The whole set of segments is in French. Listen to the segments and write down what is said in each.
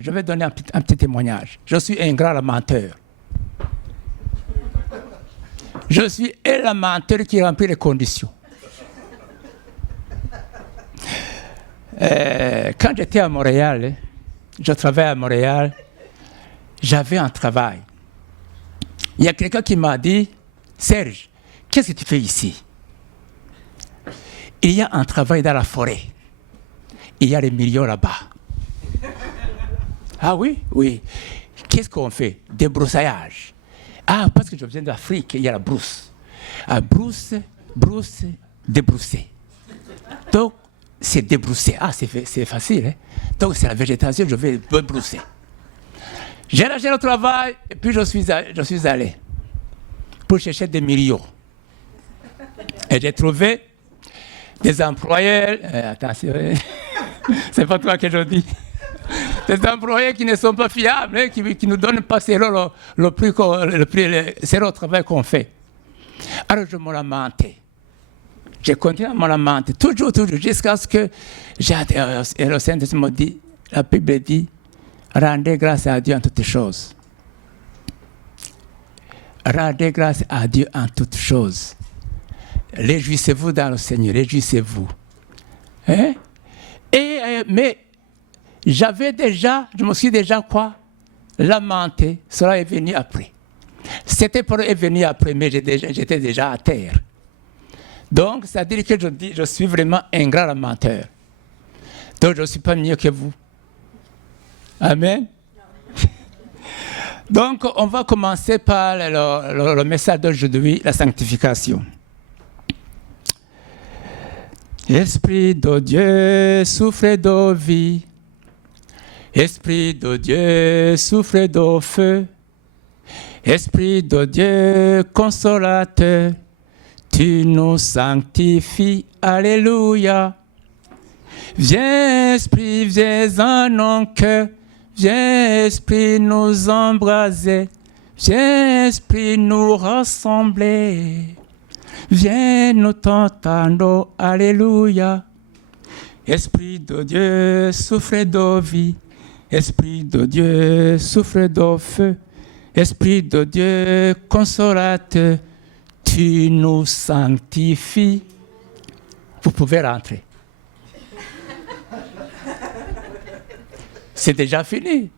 je vais donner un petit témoignage. Je suis un grand menteur. Je suis un menteur qui remplit les conditions. Quand j'étais à Montréal, je travaillais à Montréal, j'avais un travail. Il y a quelqu'un qui m'a dit, Serge, qu'est-ce que tu fais ici? Il y a un travail dans la forêt. Il y a des millions là-bas. Ah oui? Oui. Qu'est-ce qu'on fait? Débroussaillage. Ah, parce que je viens d'Afrique, il y a la brousse. Ah, brousse, débrousser. Donc, c'est débrousser. Ah, c'est facile. Hein? Donc, c'est la végétation, je vais débrousser. J'ai lâché le travail et puis je suis allé pour chercher des millions. Et j'ai trouvé des employés. Attention, c'est pas toi que je dis. Des employés qui ne sont pas fiables, hein, qui ne nous donnent pas selon le travail qu'on fait. Alors je me lamentais. J'ai continué à me lamenter, toujours, jusqu'à ce que le Saint-Esprit me dit, la Bible dit, rendez grâce à Dieu en toutes choses. Rendez grâce à Dieu en toutes choses. Réjouissez-vous dans le Seigneur, réjouissez-vous. Hein? Mais je me suis déjà lamenté, cela est venu après. C'était pour est venu après, mais j'étais déjà à terre. Donc, ça veut dire que je suis vraiment un grand lamenteur. Donc, je ne suis pas mieux que vous. Amen. Donc, on va commencer par le message d'aujourd'hui, la sanctification. Esprit de Dieu, souffle de vie. Esprit de Dieu, souffle de feu. Esprit de Dieu, consolateur, tu nous sanctifies. Alléluia. Viens, Esprit, viens en nos cœurs. Viens, Esprit, nous embraser. Viens, Esprit, nous rassembler. Viens, nous t'entendre. Alléluia. Esprit de Dieu, souffle de vie. Esprit de Dieu, souffle de feu. Esprit de Dieu, consolateur, tu nous sanctifies. Vous pouvez rentrer. C'est déjà fini.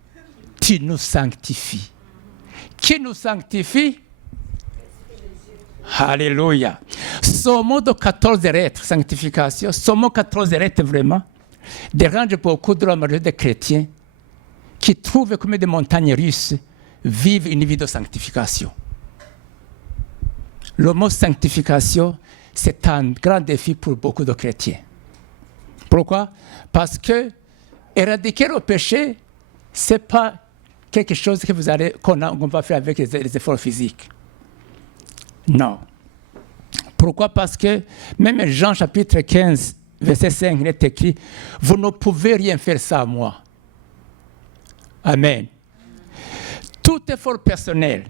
Tu nous sanctifies. Qui nous sanctifie? Alléluia. Ce mot de 14 lettres, sanctification, ce mot 14 lettres vraiment dérange beaucoup de la majorité des chrétiens qui trouvent comme des montagnes russes vivent une vie de sanctification. Le mot sanctification, c'est un grand défi pour beaucoup de chrétiens. Pourquoi? Parce que éradiquer le péché, ce n'est pas quelque chose qu'on va faire avec les efforts physiques. Non. Pourquoi? Parce que même Jean chapitre 15, verset 5, il est écrit, vous ne pouvez rien faire sans moi. Amen. Tout effort personnel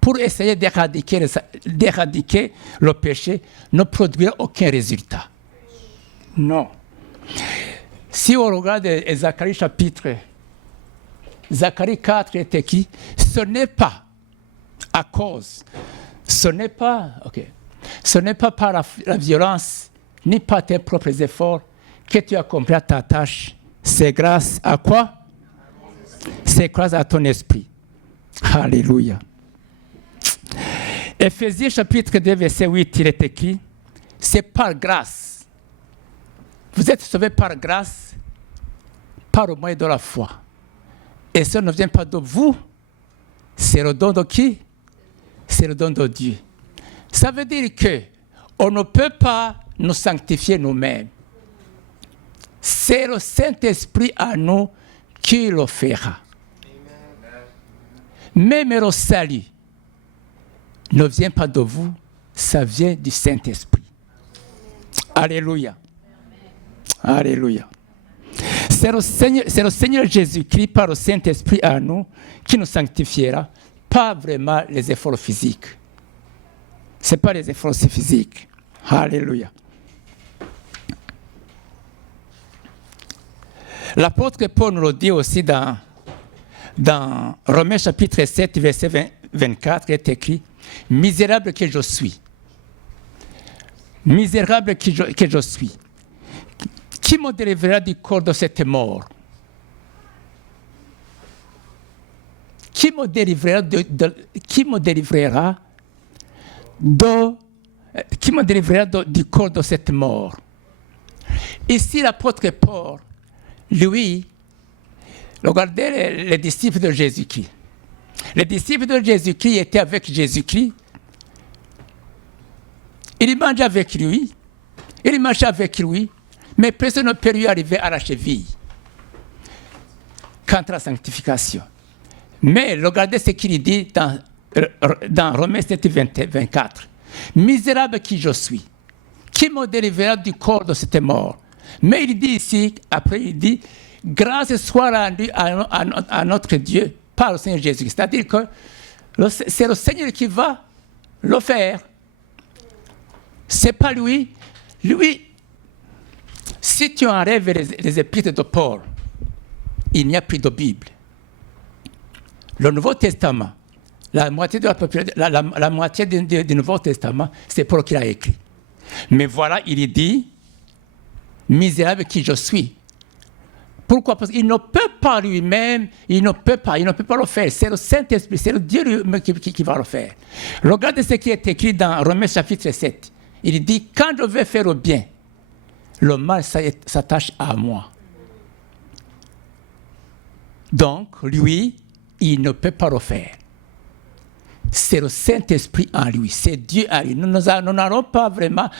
pour essayer d'éradiquer le péché ne produira aucun résultat. Non. Si on regarde Zacharie chapitre, Zacharie 4 est écrit, ce n'est pas par la violence, ni par tes propres efforts que tu accomplis ta tâche. C'est grâce à quoi? C'est grâce à ton esprit. Alléluia. Éphésiens chapitre 2, verset 8, il est écrit, c'est par grâce. Vous êtes sauvés par grâce, par le moyen de la foi. Et ça ne vient pas de vous, c'est le don de qui? C'est le don de Dieu. Ça veut dire qu'on ne peut pas nous sanctifier nous-mêmes. C'est le Saint-Esprit à nous qui le fera. Même le salut ne vient pas de vous, ça vient du Saint-Esprit. Alléluia. Alléluia. C'est le Seigneur Jésus-Christ par le Saint-Esprit à nous qui nous sanctifiera, pas vraiment les efforts physiques. Ce n'est pas les efforts physiques. Alléluia. L'apôtre Paul nous le dit aussi dans Dans Romains chapitre 7, verset 24, il est écrit « Misérable que je suis, misérable que je suis, qui me délivrera du corps de cette mort? Qui me délivrera du corps de cette mort? » Ici, l'apôtre Paul, lui, regardez les disciples de Jésus-Christ. Les disciples de Jésus-Christ étaient avec Jésus-Christ. Ils mangeaient avec lui. Ils marchaient avec lui. Mais personne ne peut lui arriver à la cheville. Quant à la sanctification. Mais regardez ce qu'il dit dans Romains 7, 24. Misérable qui je suis, qui me délivrera du corps de cette mort. Mais il dit ici, après il dit, grâce soit rendue à notre Dieu par le Seigneur Jésus. C'est-à-dire que c'est le Seigneur qui va le faire. C'est pas lui. Lui, si tu enlèves les épîtres de Paul, il n'y a plus de Bible. Le Nouveau Testament, la moitié du Nouveau Testament, c'est Paul qui l'a écrit. Mais voilà, il dit, misérable qui je suis. Pourquoi? Parce qu'il ne peut pas lui-même, il ne peut pas le faire. C'est le Saint-Esprit, c'est le Dieu lui-même qui va le faire. Regardez ce qui est écrit dans Romains chapitre 7. Il dit, quand je vais faire le bien, le mal s'attache à moi. Donc, lui, il ne peut pas le faire. C'est le Saint-Esprit en lui, c'est Dieu en lui. Nous n'allons pas vraiment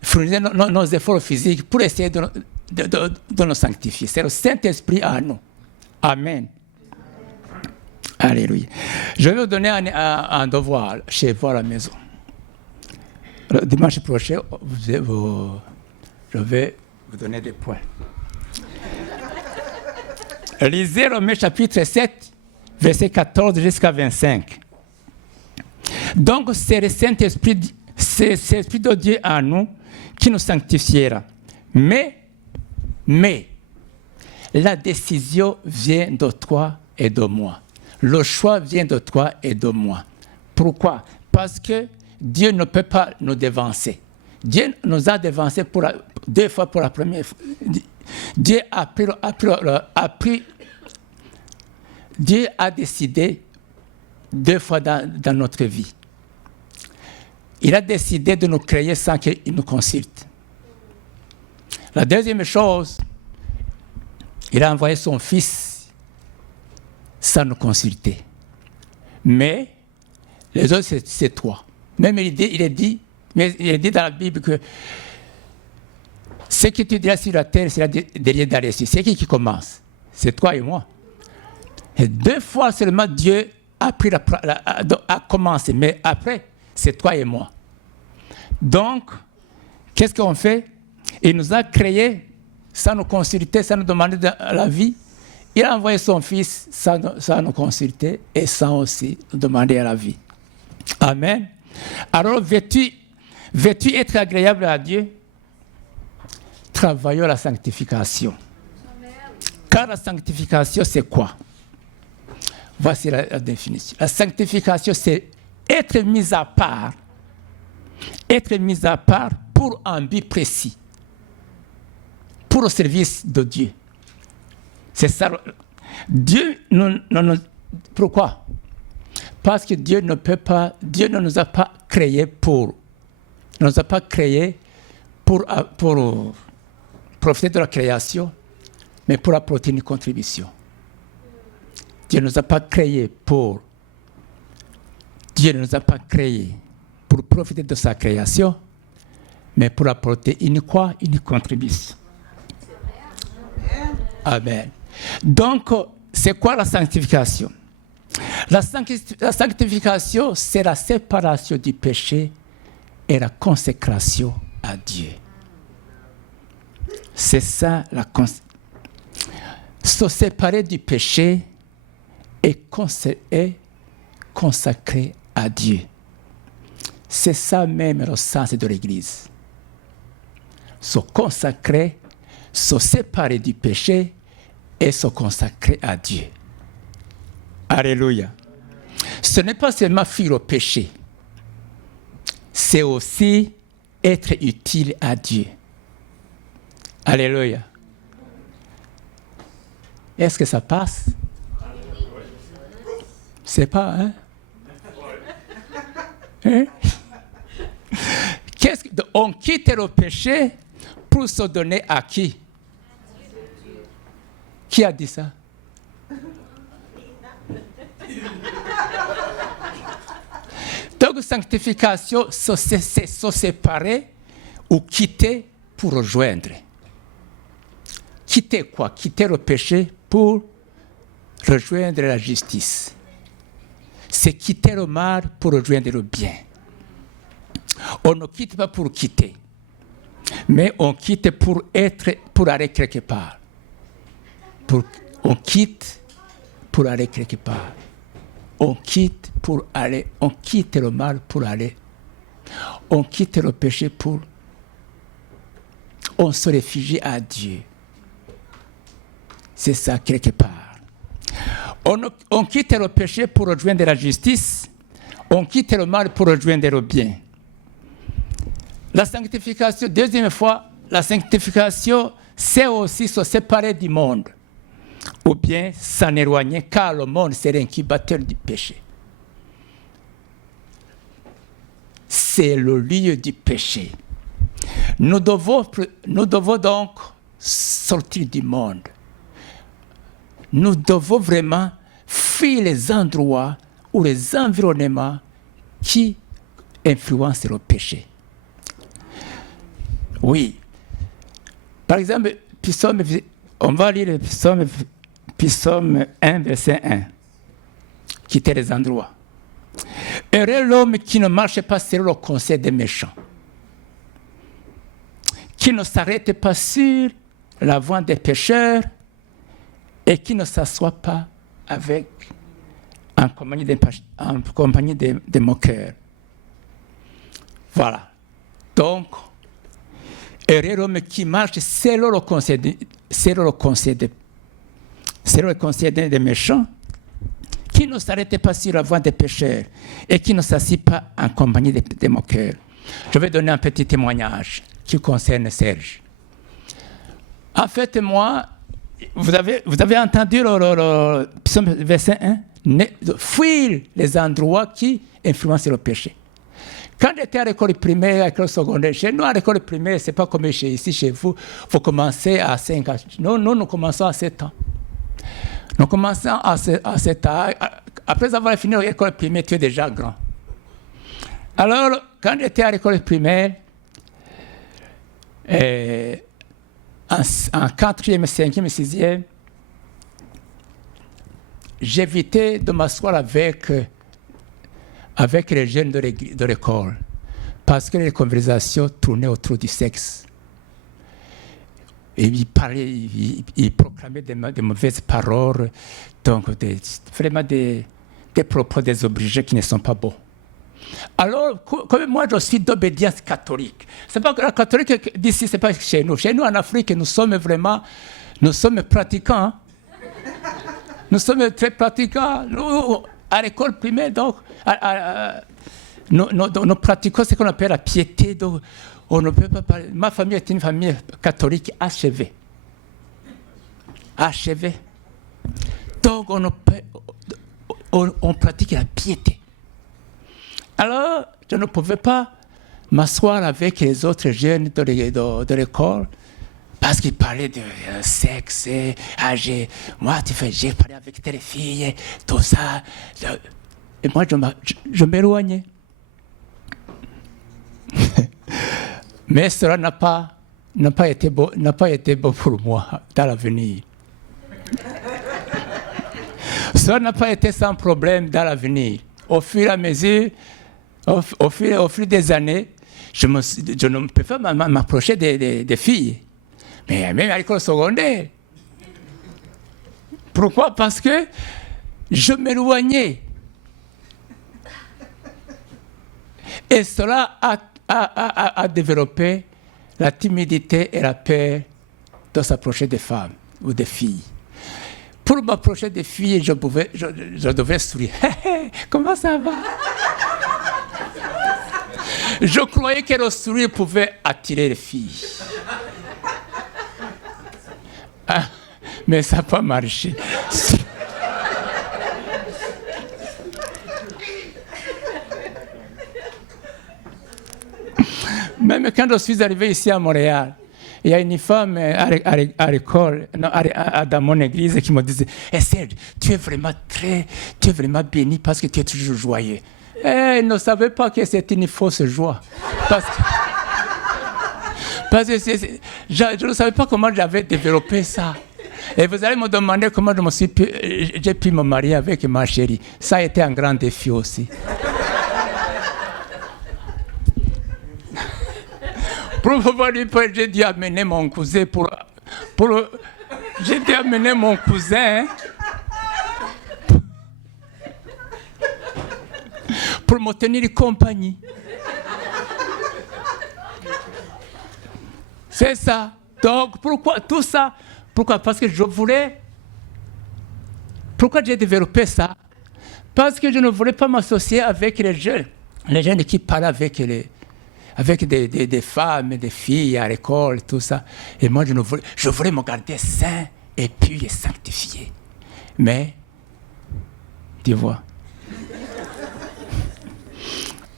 fournir nos efforts physiques pour essayer de nous sanctifier. C'est le Saint-Esprit en nous. Amen. Alléluia. Je vais vous donner un devoir chez vous à la maison. Le dimanche prochain, je vais vous donner des points. Lisez Romains chapitre 7, verset 14 jusqu'à 25. Donc, c'est le Saint-Esprit, c'est l'Esprit de Dieu en nous qui nous sanctifiera. Mais, la décision vient de toi et de moi. Le choix vient de toi et de moi. Pourquoi? Parce que Dieu ne peut pas nous dévancer. Dieu nous a dévancés deux fois pour la première fois. Dieu Dieu a décidé deux fois dans notre vie. Il a décidé de nous créer sans qu'il nous consulte. La deuxième chose, il a envoyé son Fils sans nous consulter. Mais les autres, c'est toi. Même il est dit dans la Bible que ce que tu diras sur la terre, c'est la derrière dans les cieux. C'est qui commence? C'est toi et moi. Et deux fois seulement Dieu a commencé, mais après, c'est toi et moi. Donc, qu'est-ce qu'on fait? Il nous a créés sans nous consulter, sans nous demander la vie. Il a envoyé son Fils sans nous consulter et sans aussi nous demander la vie. Amen. Alors, veux-tu être agréable à Dieu? Travaillons la sanctification. Car la sanctification, c'est quoi? Voici la définition. La sanctification, c'est être mis à part. Être mis à part pour un but précis. Pour le service de Dieu. C'est ça. Dieu, pourquoi? Parce que Dieu ne nous a pas créés pour profiter de la création, mais pour apporter une contribution. Dieu ne nous a pas créés pour profiter de sa création, mais pour apporter une contribution. Amen. Donc, c'est quoi la sanctification? La sanctification, c'est la séparation du péché et la consécration à Dieu. C'est ça, se séparer du péché et consacrer à Dieu. C'est ça même le sens de l'Église. Se consacrer, se séparer du péché et se consacrer à Dieu. Alléluia. Ce n'est pas seulement fuir au péché, c'est aussi être utile à Dieu. Alléluia. Est-ce que ça passe? C'est pas, hein? Hein? On quitte le péché pour se donner à qui? Qui a dit ça? Donc, sanctification, c'est se séparer ou quitter pour rejoindre. Quitter quoi? Quitter le péché pour rejoindre la justice. C'est quitter le mal pour rejoindre le bien. On ne quitte pas pour quitter, mais on quitte pour aller quelque part. On quitte pour aller quelque part. On quitte le mal pour aller. On quitte le péché pour. On se réfugie à Dieu. C'est ça quelque part. On quitte le péché pour rejoindre la justice. On quitte le mal pour rejoindre le bien. La sanctification, deuxième fois, la sanctification, c'est aussi se séparer du monde. Ou bien s'en éloigner, car le monde, c'est l'incubateur du péché. C'est le lieu du péché. Nous devons donc sortir du monde. Nous devons vraiment fuir les endroits ou les environnements qui influencent le péché. Oui. Par exemple, on va lire le psaume 1, verset 1. Quitter les endroits. Heureux l'homme qui ne marche pas selon le conseil des méchants, qui ne s'arrête pas sur la voie des pécheurs et qui ne s'assoit pas en compagnie des moqueurs. Voilà. Donc, heureux l'homme qui marche selon le conseil des méchants, qui ne s'arrête pas sur la voie des pécheurs et qui ne s'assied pas en compagnie des moqueurs. Je vais donner un petit témoignage qui concerne Serge. En fait, moi, vous avez entendu le psaume verset 1, fuir les endroits qui influencent le péché. Quand j'étais à l'école primaire, à l'école secondaire, chez nous, à l'école primaire, ce n'est pas comme ici, chez vous, il faut commencer à 5 ans. Non, nous commençons à 7 ans. Nous commençons à 7 ans. Après avoir fini l'école primaire, tu es déjà grand. Alors, quand j'étais à l'école primaire, en 4e, 5e, 6e, j'évitais de m'asseoir avec les jeunes de l'école, parce que les conversations tournaient autour du sexe. Et ils parlaient, ils proclamaient des mauvaises paroles, donc vraiment des propos désobligés qui ne sont pas beaux. Alors, comme moi, je suis d'obédience catholique. C'est pas que la catholique d'ici, c'est pas chez nous. Chez nous, en Afrique, nous sommes pratiquants. Nous sommes très pratiquants. Nous, à l'école primaire, donc, nous pratiquons ce qu'on appelle la piété. Donc, on ne peut pas parler. Ma famille est une famille catholique achevée. Achevée. Donc, on pratique la piété. Alors, je ne pouvais pas m'asseoir avec les autres jeunes de l'école parce qu'ils parlaient de sexe, moi, j'ai parlé avec telle fille, tout ça. Et moi, je m'éloignais. Mais cela n'a pas été beau pour moi dans l'avenir. Cela n'a pas été sans problème dans l'avenir. Au fur et à mesure, au fil des années, je ne peux pas m'approcher des filles. Mais même à l'école secondaire. Pourquoi? Parce que je m'éloignais. Et cela a développé la timidité et la peur de s'approcher des femmes ou des filles. Pour m'approcher des filles, je devais sourire. Comment ça va? Je croyais que le sourire pouvait attirer les filles. Ah, mais ça n'a pas marché. Même quand je suis arrivé ici à Montréal, il y a une femme à l'école, dans mon église, qui me disait Serge, tu es vraiment béni parce que tu es toujours joyeux. Et elle ne savait pas que c'était une fausse joie. Parce que je ne savais pas comment j'avais développé ça. Et vous allez me demander comment j'ai pu me marier avec ma chérie. Ça a été un grand défi aussi. Pour pouvoir lui parler, j'ai dû amener mon cousin j'ai dû amener mon cousin pour me tenir compagnie. C'est ça. Donc, pourquoi tout ça? Pourquoi? Parce que je voulais... Pourquoi j'ai développé ça? Parce que je ne voulais pas m'associer avec les jeunes qui parlent avec des femmes, des filles à l'école, tout ça. Et moi, je voulais me garder saint et pur et sanctifié. Mais, tu vois.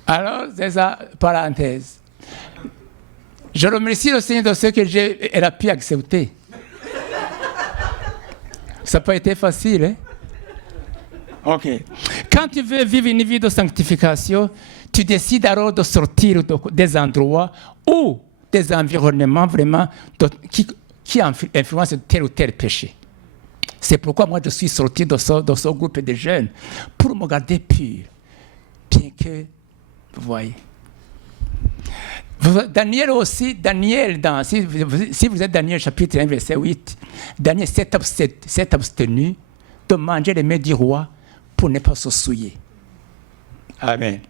Alors, c'est ça, parenthèse. Je remercie le Seigneur de ce qu'elle a pu accepter. Ça n'a pas été facile, hein? OK. Quand tu veux vivre une vie de sanctification, tu décides alors de sortir des endroits ou des environnements vraiment qui influencent tel ou tel péché. C'est pourquoi moi je suis sorti de ce groupe de jeunes pour me garder pur. Bien que, vous voyez. Daniel aussi, si vous êtes Daniel chapitre 1, verset 8, Daniel s'est abstenu de manger les mets du roi pour ne pas se souiller. Amen.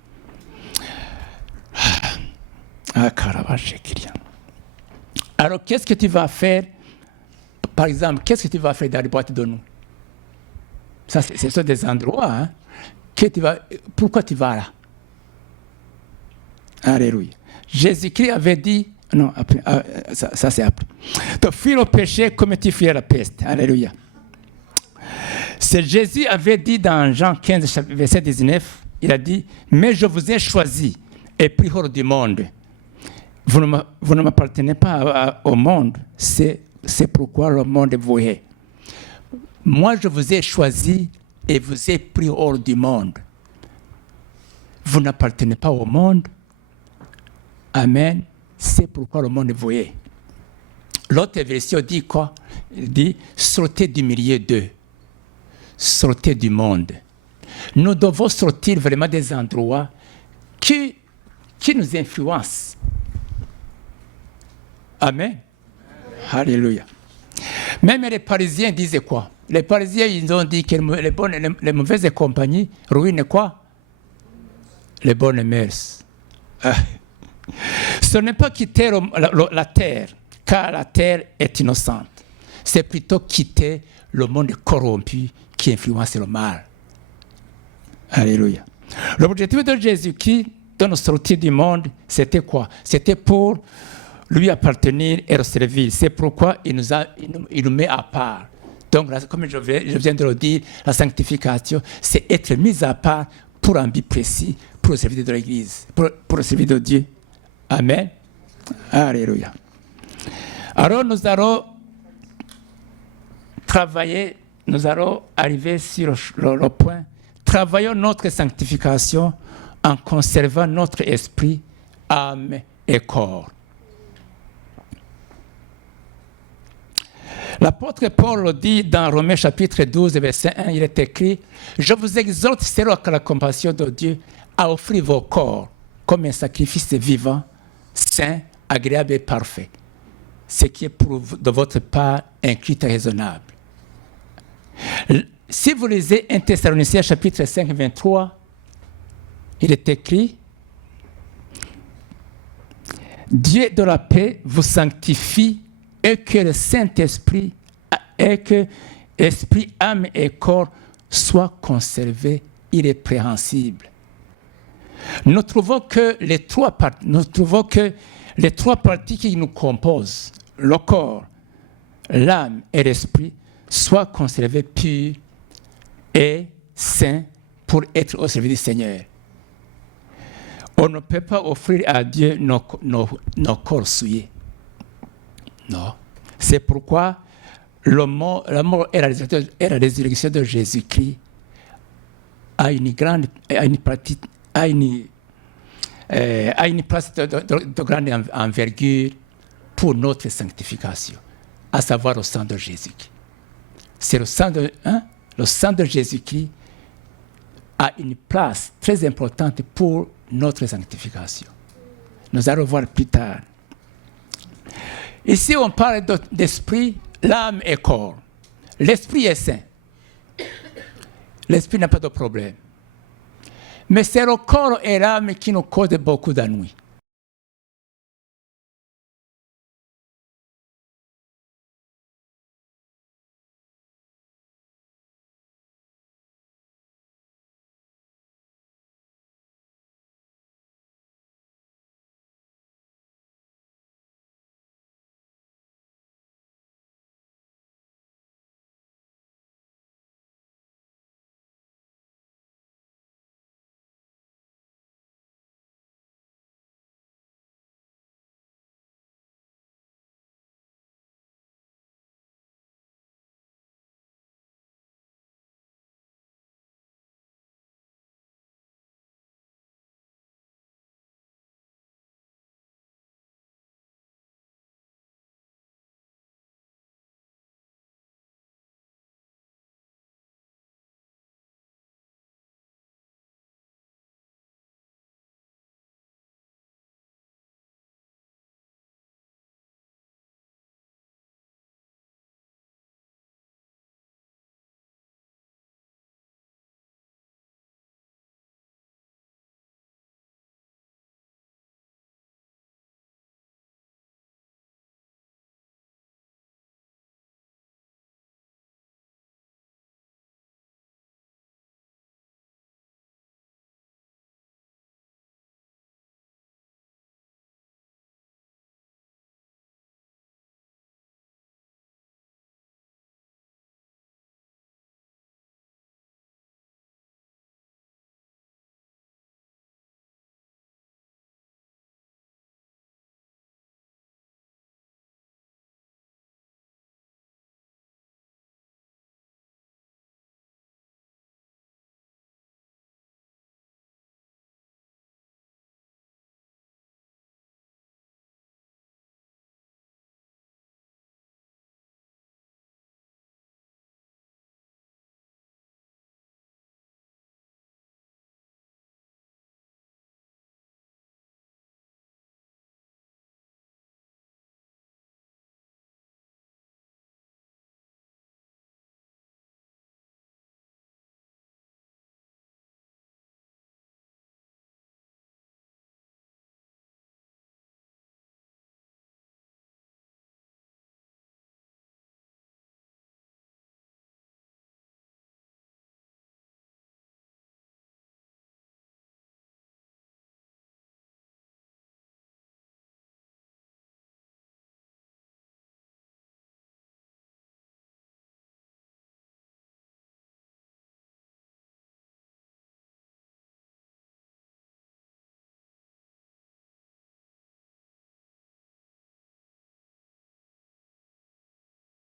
Alors, qu'est-ce que tu vas faire? Par exemple, qu'est-ce que tu vas faire dans les boîtes de nuit? Ça, ce sont des endroits. Hein, pourquoi tu vas là? Alléluia. Jésus-Christ avait dit, non, après, ça c'est après. De fuir le péché comme tu fuis la peste. Alléluia. C'est Jésus avait dit dans Jean 15, verset 19, il a dit, mais je vous ai choisi et pris hors du monde. Vous ne m'appartenez pas au monde, c'est pourquoi le monde vous hait. Moi, je vous ai choisi et vous ai pris hors du monde. Vous n'appartenez pas au monde. Amen. C'est pourquoi le monde vous hait. L'autre version dit quoi? Il dit, sortez du milieu d'eux. Sortez du monde. Nous devons sortir vraiment des endroits qui nous influencent. Amen. Alléluia. Même les Parisiens disaient quoi? Les Parisiens, ils ont dit que les mauvaises compagnies ruinent quoi? Les bonnes mœurs. Ce n'est pas quitter la terre, car la terre est innocente. C'est plutôt quitter le monde corrompu qui influence le mal. Alléluia. L'objectif de Jésus-Christ de nous sortir du monde, c'était quoi? C'était pour lui appartenir et le servir. C'est pourquoi il nous met à part. Donc, comme je viens de le dire, la sanctification, c'est être mis à part pour un but précis, pour le service de l'Église, pour le service de Dieu. Amen. Alléluia. Alors, nous allons travailler, nous allons arriver sur le point. Travaillons notre sanctification en conservant notre esprit, âme et corps. L'apôtre Paul le dit dans Romains chapitre 12, verset 1, il est écrit « Je vous exhorte, selon la compassion de Dieu, à offrir vos corps comme un sacrifice vivant, saint, agréable et parfait, ce qui est de votre part un culte raisonnable. » Si vous lisez 1 Thessaloniciens chapitre 5, 23, il est écrit « Dieu de la paix vous sanctifie et que le Saint-Esprit esprit, âme et corps soient conservés irrépréhensibles. Nous trouvons que les trois parties qui nous composent, le corps, l'âme et l'esprit, soient conservés purs et saints pour être au service du Seigneur. On ne peut pas offrir à Dieu nos corps souillés. Non. C'est pourquoi la mort et la résurrection de Jésus-Christ a une place de grande envergure pour notre sanctification, à savoir le sang de Jésus-Christ. C'est le sang de Jésus-Christ a une place très importante pour notre sanctification. Nous allons voir plus tard. Ici, on parle d'esprit, l'âme et corps. L'esprit est saint. L'esprit n'a pas de problème. Mais c'est le corps et l'âme qui nous causent beaucoup d'ennuis.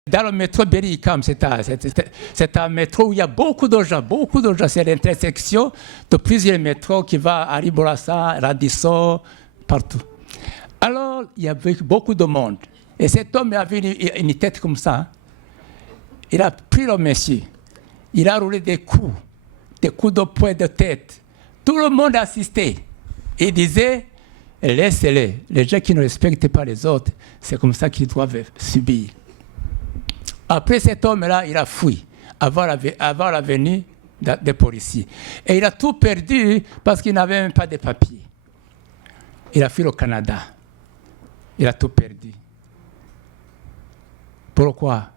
Dans le métro Berry-UQAM, c'est un métro où il y a beaucoup de gens. C'est l'intersection de plusieurs métros qui va à Riborassa, Radisson, partout. Alors, il y avait beaucoup de monde. Et cet homme avait une tête comme ça. Il a pris le monsieur. Il a roulé des coups de poing de tête. Tout le monde assistait. Il disait, laissez-les. Les gens qui ne respectent pas les autres, c'est comme ça qu'ils doivent subir. Après cet homme-là, il a fui avant la venue des policiers. Et il a tout perdu parce qu'il n'avait même pas de papiers. Il a fui au Canada. Il a tout perdu. Pourquoi?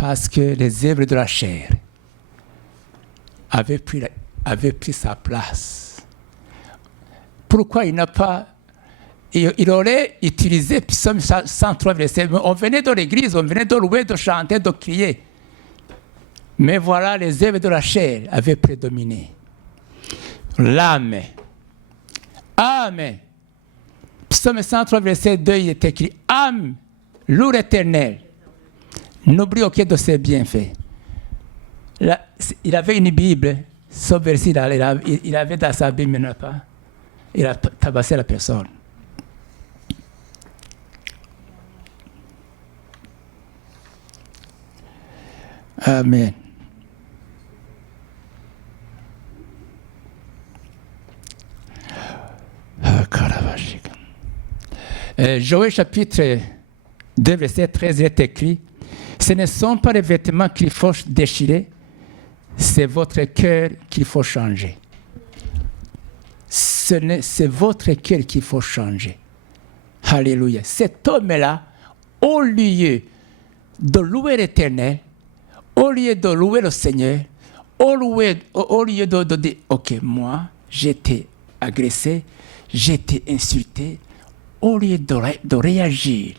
Parce que les œuvres de la chair avaient pris sa place. Pourquoi il n'a pas... Il aurait utilisé Psaume 103, verset. On venait de l'église, on venait de louer, de chanter, de crier. Mais voilà, les œuvres de la chair avaient prédominé. L'âme. Âme. Psaume 103, verset 2, il est écrit « Âme, loue l'Éternel. N'oublie aucun de ses bienfaits. » Il avait une Bible, ce verset, il avait dans sa Bible, mais pas. Il a tabassé la personne. Amen. Joël chapitre 2, verset 13, il est écrit « Ce ne sont pas les vêtements qu'il faut déchirer, c'est votre cœur qu'il faut changer. » C'est votre cœur qu'il faut changer. Alléluia. Cet homme-là, au lieu de louer l'Éternel, au lieu de louer le Seigneur, au lieu de dire, ok, moi, j'ai été agressé, j'ai été insulté, au lieu de réagir,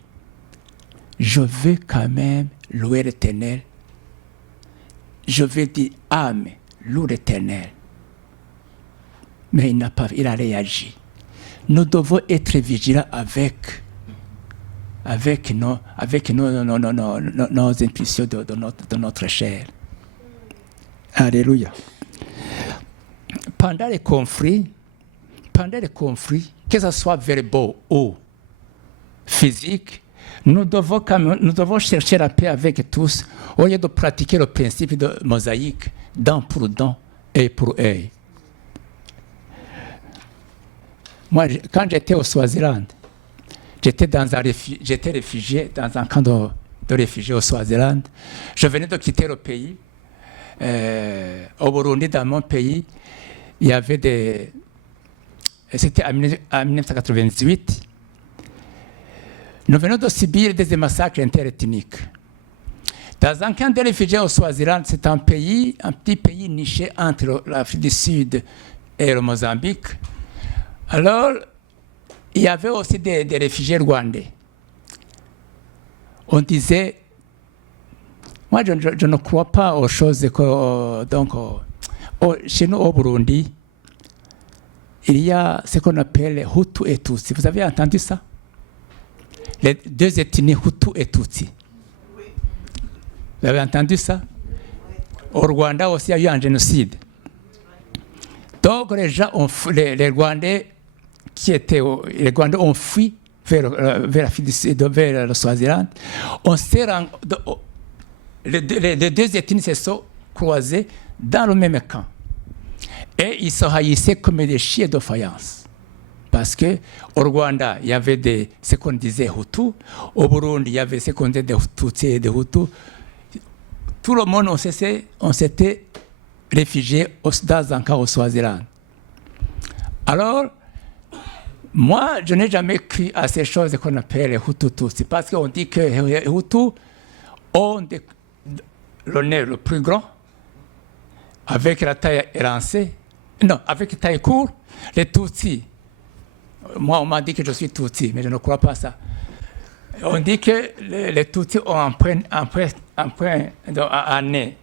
je veux quand même louer l'Éternel. Je veux dire, âme, loue l'Éternel. Mais il a réagi. Nous devons être vigilants avec nos impulsions de notre chair. Alléluia. Pendant les conflits, que ce soit verbaux ou physiques, nous devons chercher la paix avec tous au lieu de pratiquer le principe de mosaïque, dent pour dent, œil pour œil. Moi, quand j'étais au Swaziland, j'étais réfugié dans un camp de réfugiés au Swaziland. Je venais de quitter le pays. Au Burundi, dans mon pays, il y avait c'était en 1998. Nous venons de subir des massacres interethniques. Dans un camp de réfugiés au Swaziland, c'est un petit pays niché entre l'Afrique du Sud et le Mozambique. Alors, il y avait aussi des réfugiés rwandais. On disait, moi je ne crois pas aux choses que, chez nous au Burundi, il y a ce qu'on appelle Hutu et Tutsi. Vous avez entendu ça? Les deux ethnies Hutu et Tutsi. Vous avez entendu ça? Au Rwanda aussi, il y a eu un génocide. Donc les gens les Rwandais les Rwandais ont fui vers le Swaziland. Les deux ethnies se sont croisées dans le même camp. Et ils se haïssaient comme des chiens de faïence. Parce qu'au Rwanda, il y avait ce qu'on disait Hutu. Au Burundi, il y avait ce qu'on disait des Tutsis et des Hutus. Tout le monde, on s'était réfugié dans un camp au Swaziland. Alors, moi, je n'ai jamais cru à ces choses qu'on appelle les Hutus. Parce qu'on dit que les Hutus ont le nez le plus grand, avec la taille élancée. Non, avec la taille courte. Les Tutsis, moi, on m'a dit que je suis Tutsi, mais je ne crois pas ça. On dit que les Tutsis ont un nez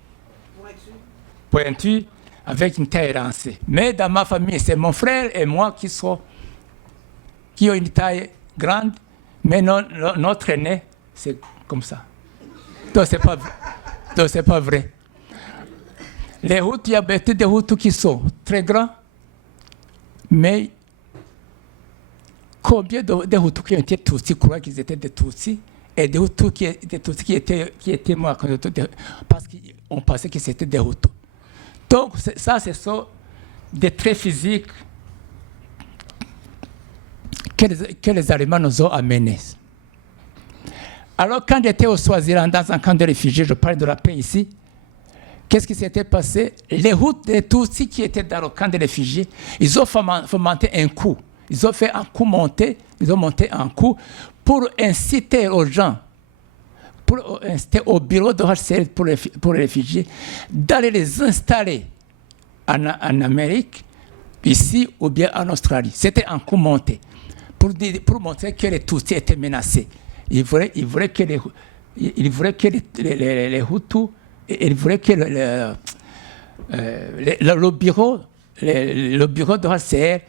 pointu, avec une taille élancée. Mais dans ma famille, c'est mon frère et moi qui ont une taille grande, mais notre nez, c'est comme ça. Donc, c'est pas vrai. Les Hutus, il y a beaucoup de Hutus qui sont très grands, mais combien de Hutus qui ont été Tutsis croient qu'ils étaient des Tutsis, et des Hutus qui étaient morts parce qu'on pensait que c'était des Hutus. Donc, ça, ce sont des traits physiques que les Allemands nous ont amenés. Alors, quand j'étais au Swaziland, dans un camp de réfugiés, je parle de la paix ici, qu'est-ce qui s'était passé? Les Hutus et Tutsis qui étaient dans le camp de réfugiés, ils ont fomenté un coup. Ils ont fait un coup monté, ils ont monté un coup pour inciter aux gens c'était au bureau de HCR pour les réfugiés, d'aller les installer en Amérique, ici ou bien en Australie. C'était en coup monté pour montrer que les Tutsis étaient menacés. Il voulait que les Hutus, il voulait que le bureau de HCR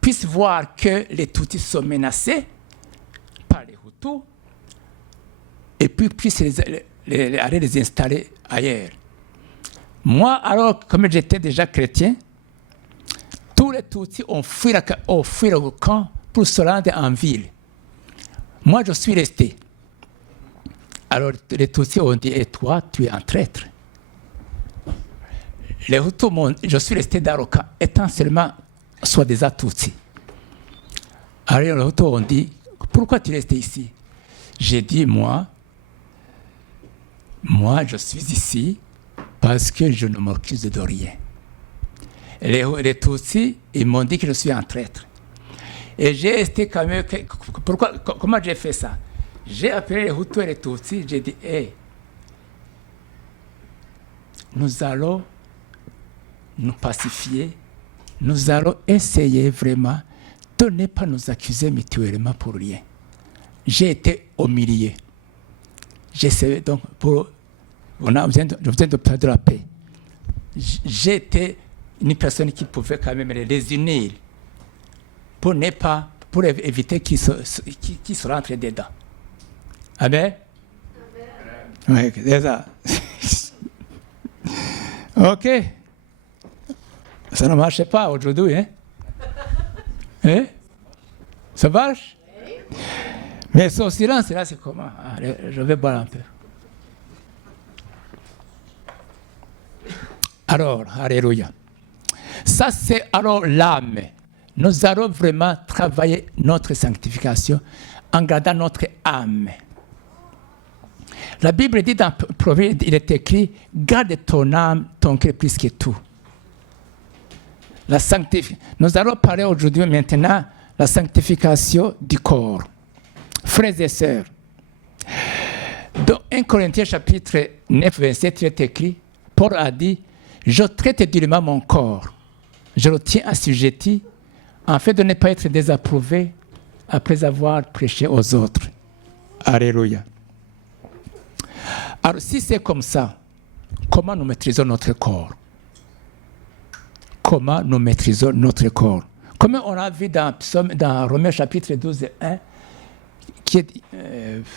puisse voir que les Tutsis sont menacés par les Hutus et puis puisse aller les installer ailleurs. Moi, alors, comme j'étais déjà chrétien, tous les Tutsis ont fui le camp pour se rendre en ville. Moi, je suis resté. Alors, les Tutsis ont dit, et toi, tu es un traître. Les Hutus je suis resté dans le camp, étant seulement soi-disant Tutsi. Alors, les Hutus ont dit, pourquoi tu restes ici? J'ai dit, moi, je suis ici parce que je ne m'accuse de rien. Les Tutsis, ils m'ont dit que je suis un traître. Et j'ai été quand même... Comment j'ai fait ça? J'ai appelé les Hutus et les Tutsis, j'ai dit, hey, nous allons nous pacifier, nous allons essayer vraiment de ne pas nous accuser mutuellement pour rien. J'ai été au milieu. J'essayais donc je viens de perdre la paix. J'étais une personne qui pouvait quand même les unir pour éviter qu'ils se rentrent dedans. Amen? Oui, c'est ça. OK. Ça ne marchait pas aujourd'hui, hein? Hein? Ça marche? Mais son silence, là, c'est comment? Allez, je vais boire un peu. Alors, alléluia. Ça, c'est alors l'âme. Nous allons vraiment travailler notre sanctification en gardant notre âme. La Bible dit dans Proverbe, il est écrit, garde ton âme, ton cœur plus que tout. Nous allons parler aujourd'hui maintenant la sanctification du corps. Frères et sœurs, dans 1 Corinthiens chapitre 9, verset 3, il est écrit, Paul a dit, je traite durement mon corps, je le tiens assujetti, en fait de ne pas être désapprouvé après avoir prêché aux autres. Alléluia. Alors si c'est comme ça, comment nous maîtrisons notre corps? Comment nous maîtrisons notre corps? Comme on a vu dans Romains chapitre 12, 1,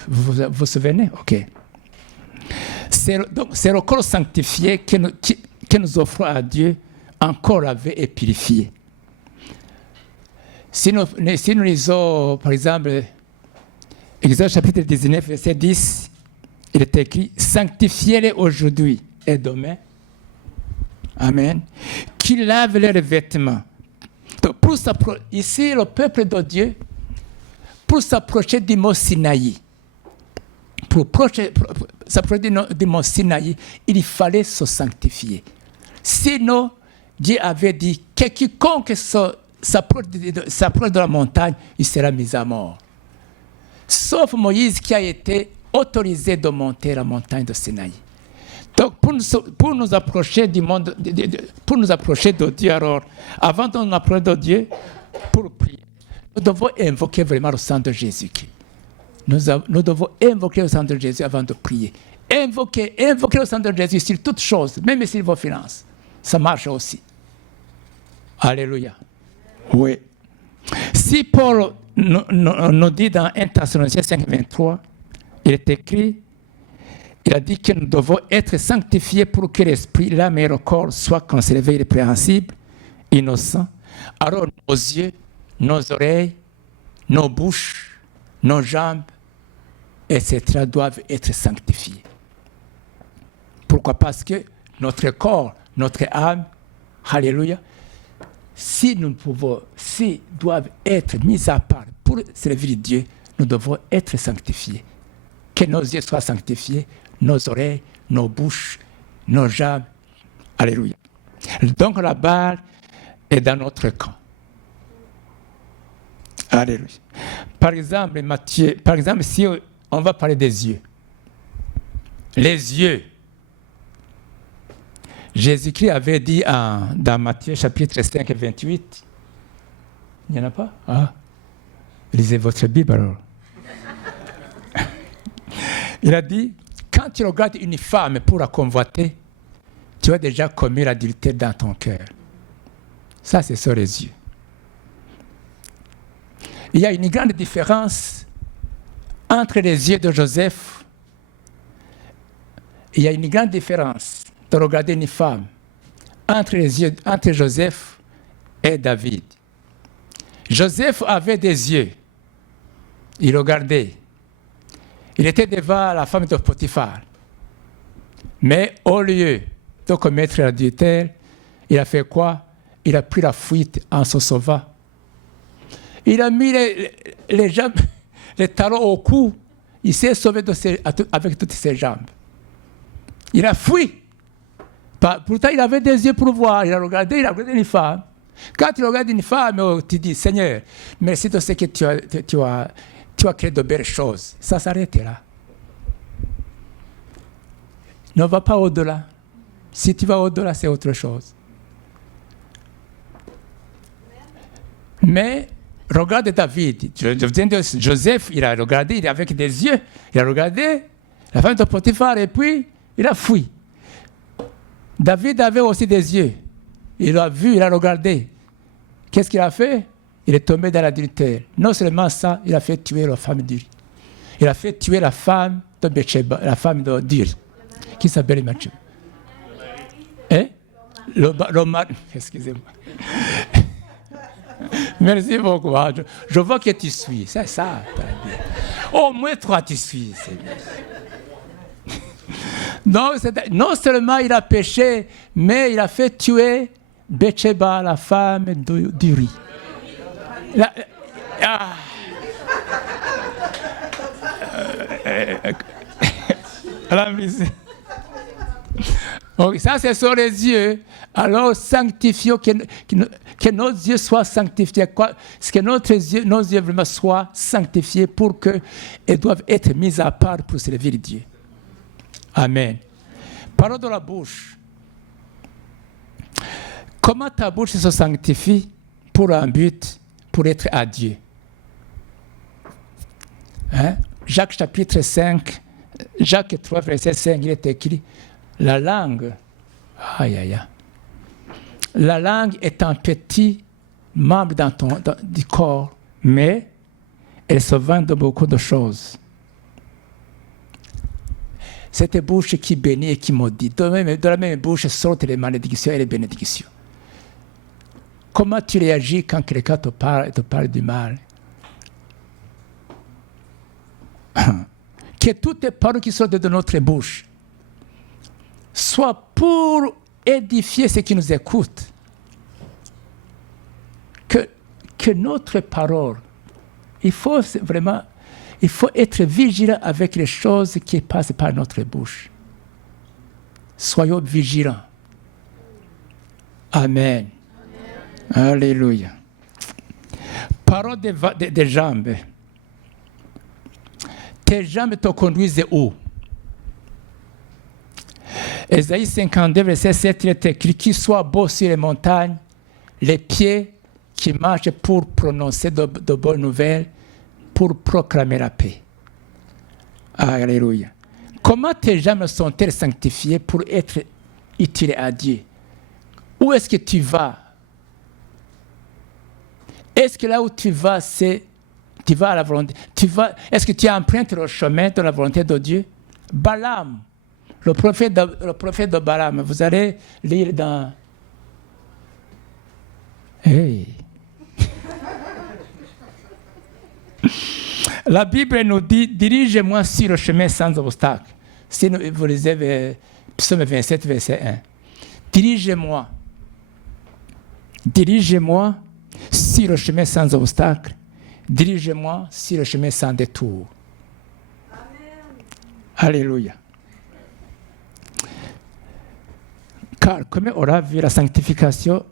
vous vous souvenez? Ok. C'est le corps sanctifié que nous offrons à Dieu, encore lavé et purifié. Si nous lisons, par exemple, Exode chapitre 19, verset 10, il est écrit « Sanctifiez-les aujourd'hui et demain. » Amen. Qu'ils lavent leurs vêtements. Donc, ici, le peuple de Dieu, pour s'approcher du mont Sinaï, s'approcher du mont Sinaï, il fallait se sanctifier. Sinon, Dieu avait dit que quiconque s'approche de la montagne, il sera mis à mort. Sauf Moïse qui a été autorisé de monter la montagne de Sinaï. Donc, pour nous approcher du monde, pour nous approcher de Dieu, alors, avant de nous approcher de Dieu, pour prier, nous devons invoquer vraiment le sang de Jésus-Christ. Nous devons invoquer le sang de Jésus avant de prier. Invoquer le sang de Jésus sur toutes choses, même sur vos finances. Ça marche aussi. Alléluia. Oui. Si Paul nous dit dans 1 Thessaloniciens 5, 23, il est écrit, il a dit que nous devons être sanctifiés pour que l'esprit, l'âme et le corps soient conservés irrépréhensibles, innocents. Alors nos yeux, nos oreilles, nos bouches, nos jambes, etc. doivent être sanctifiés. Pourquoi? Parce que notre corps, notre âme, alléluia, si doivent être mis à part pour servir Dieu, nous devons être sanctifiés. Que nos yeux soient sanctifiés, nos oreilles, nos bouches, nos jambes. Alléluia. Donc la balle est dans notre camp. Alléluia. Par exemple, si on va parler des yeux, Les yeux. Jésus-Christ avait dit dans Matthieu chapitre 5 et 28, il n'y en a pas? Ah, lisez votre Bible alors. Il a dit, quand tu regardes une femme pour la convoiter, tu as déjà commis l'adultère dans ton cœur. Ça, c'est sur les yeux. Il y a une grande différence entre les yeux de Joseph. Il y a une grande différence de regarder une femme entre les yeux entre Joseph et David. Joseph avait des yeux. Il regardait. Il était devant la femme de Potiphar. Mais au lieu de commettre l'adultère, il a fait quoi? Il a pris la fuite en se sauvant. Il a mis les jambes, les talons au cou. Il s'est sauvé avec toutes ses jambes. Il a fui. Pourtant, il avait des yeux pour voir. Il a regardé une femme. Quand tu regardes une femme, tu dis, Seigneur, merci de ce que tu as créé de belles choses. Ça s'arrête là. Ne va pas au-delà. Si tu vas au-delà, c'est autre chose. Mais regarde David. Joseph, il a regardé, il est avec des yeux. Il a regardé la femme de Potiphar et puis il a fui. David avait aussi des yeux. Il a vu, il a regardé. Qu'est-ce qu'il a fait? Il est tombé dans l'adultère. Non seulement ça, il a fait tuer la femme d'Uri. Il a fait tuer la femme de Bathsheba, la femme d'Uri, qui s'appelle Bathsheba. Hein? Excusez-moi. Merci beaucoup. Je vois que tu suis. C'est ça. Au moins toi, tu suis. Non seulement il a péché, mais il a fait tuer Bathsheba, la femme d'Uri. Ça, c'est sur les yeux. Alors, sanctifions, que nos yeux soient sanctifiés. Que nos yeux vraiment soient sanctifiés pour qu'ils doivent être mis à part pour servir Dieu. Amen. Parole de la bouche. Comment ta bouche se sanctifie pour un but, pour être à Dieu? Hein? Jacques chapitre 5, Jacques 3, verset 5, il est écrit, la langue, la langue est un petit membre du corps, mais elle se vend de beaucoup de choses. Cette bouche qui bénit et qui maudit. De la même bouche sortent les malédictions et les bénédictions. Comment tu réagis quand quelqu'un te parle du mal? Que toutes les paroles qui sortent de notre bouche soient pour édifier ceux qui nous écoutent. Que notre parole, il faut être vigilant avec les choses qui passent par notre bouche. Soyons vigilants. Amen. Alléluia. Parole des jambes. Tes jambes te conduisent où? Ésaïe 52, verset 7, il est écrit, qu'il soit beau sur les montagnes, les pieds qui marchent pour prononcer de bonnes nouvelles, pour proclamer la paix. Alléluia. Comment tes jambes sont-elles sanctifiées pour être utiles à Dieu? Où est-ce que tu vas? Est-ce que là où tu vas, tu vas à la volonté? Est-ce que tu empruntes le chemin de la volonté de Dieu? Balaam, le prophète de Balaam, vous allez lire dans... Hey. La Bible nous dit, dirige-moi sur le chemin sans obstacle. Si vous lisez Psaume 27, verset 1. Dirige-moi sur le chemin sans obstacle. Dirige-moi sur le chemin sans détour. Amen. Alléluia. Car, comme on l'a vu, la sanctification,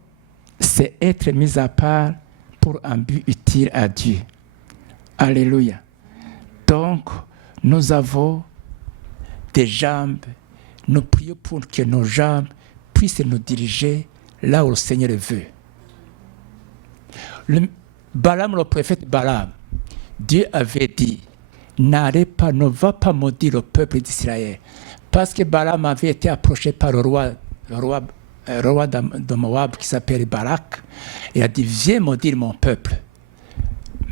c'est être mis à part pour un but utile à Dieu. Alléluia. Donc, nous avons des jambes. Nous prions pour que nos jambes puissent nous diriger là où le Seigneur veut. Balaam, le prophète Balaam, Dieu avait dit, n'allez pas, ne va pas maudire le peuple d'Israël. Parce que Balaam avait été approché par le roi de Moab qui s'appelle Barak. Il a dit, viens maudire mon peuple.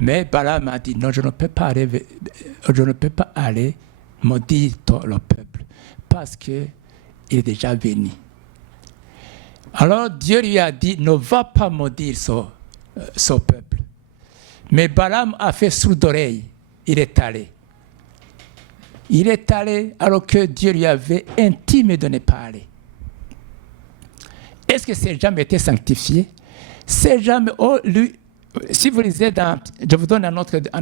Mais Balaam a dit, non, je ne peux pas aller maudire le peuple. Parce qu'il est déjà venu. Alors Dieu lui a dit, ne va pas maudire son peuple. Mais Balaam a fait sourd d'oreille. Il est allé. Il est allé alors que Dieu lui avait intimé de ne pas aller. Est-ce que ces gens étaient sanctifiés? Ces gens, si vous lisez je vous donne un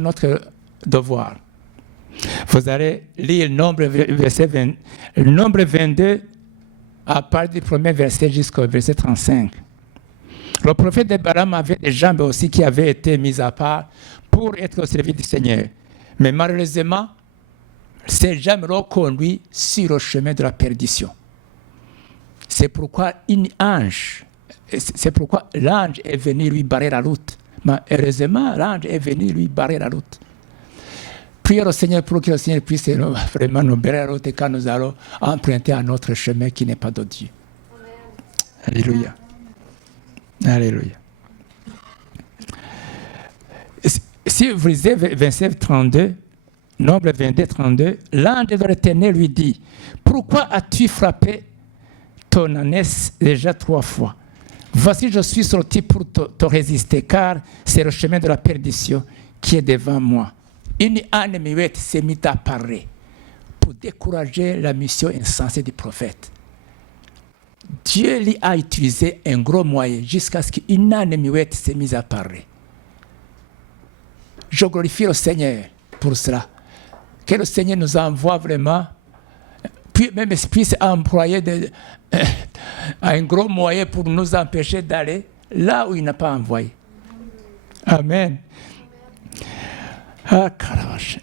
autre devoir. Vous allez lire le nombre 22 à partir du premier verset jusqu'au verset 35. Le prophète de Balaam avait des jambes aussi qui avaient été mises à part pour être au service du Seigneur. Mais malheureusement, ces jambes l'ont conduit sur le chemin de la perdition. C'est pourquoi l'ange est venu lui barrer la route. Mais heureusement, l'ange est venu lui barrer la route. Prions au Seigneur pour que le Seigneur puisse vraiment nous barrer la route quand nous allons emprunter un autre chemin qui n'est pas de Dieu. Alléluia. Alléluia. Si vous lisez verset 32, Nombre 22, 32, l'ange de l'Éternel lui dit, pourquoi as-tu frappé ton ânesse déjà 3 fois? Voici, je suis sorti pour te résister, car c'est le chemin de la perdition qui est devant moi. Une âne muette s'est mise à parler pour décourager la mission insensée du prophète. Dieu lui a utilisé un gros moyen jusqu'à ce qu'une âne muette s'est mise à parler. Je glorifie le Seigneur pour cela. Que le Seigneur nous envoie vraiment, puis même puisse employer un gros moyen pour nous empêcher d'aller là où il n'a pas envoyé. Amen. Ah, caravache.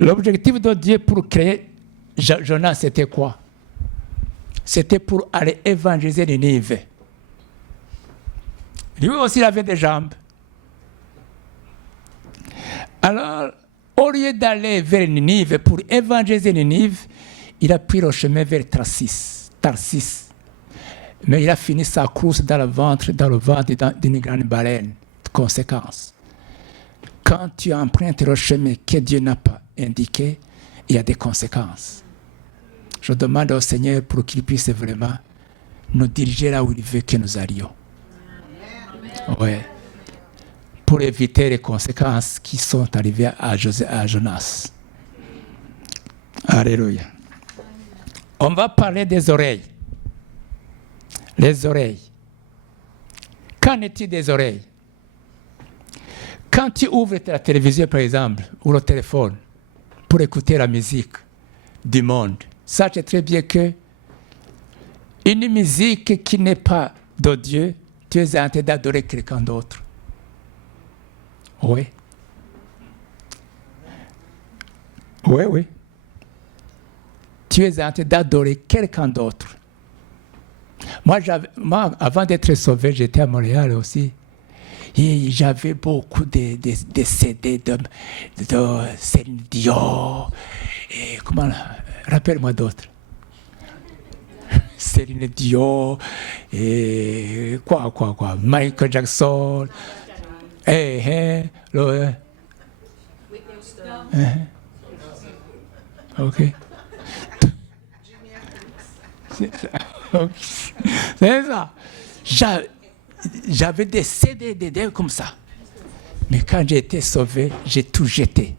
L'objectif de Dieu pour créer Jonas, c'était quoi? C'était pour aller évangéliser Ninive. Lui aussi, il avait des jambes. Alors, au lieu d'aller vers Ninive pour évangéliser Ninive, il a pris le chemin vers Tarsis. Mais il a fini sa course dans le ventre d'une grande baleine. Conséquence. Quand tu empruntes le chemin que Dieu n'a pas indiqué, il y a des conséquences. Je demande au Seigneur pour qu'il puisse vraiment nous diriger là où il veut que nous allions. Ouais. Pour éviter les conséquences qui sont arrivées à Jonas. Alléluia. On va parler des oreilles. Les oreilles. Qu'en est-il des oreilles? Quand tu ouvres la télévision, par exemple, ou le téléphone, pour écouter la musique du monde, sache très bien que une musique qui n'est pas de Dieu, tu es en train d'adorer quelqu'un d'autre. Oui. Oui. Tu es en train d'adorer quelqu'un d'autre. Moi, avant d'être sauvé, j'étais à Montréal aussi. Et j'avais beaucoup de CD de Céline Dion. Et comment, rappelle-moi d'autres. Céline Dion. Et quoi. Michael Jackson. OK. C'est ça. J'avais des CD comme ça. Mais quand j'ai été sauvé, j'ai tout jeté.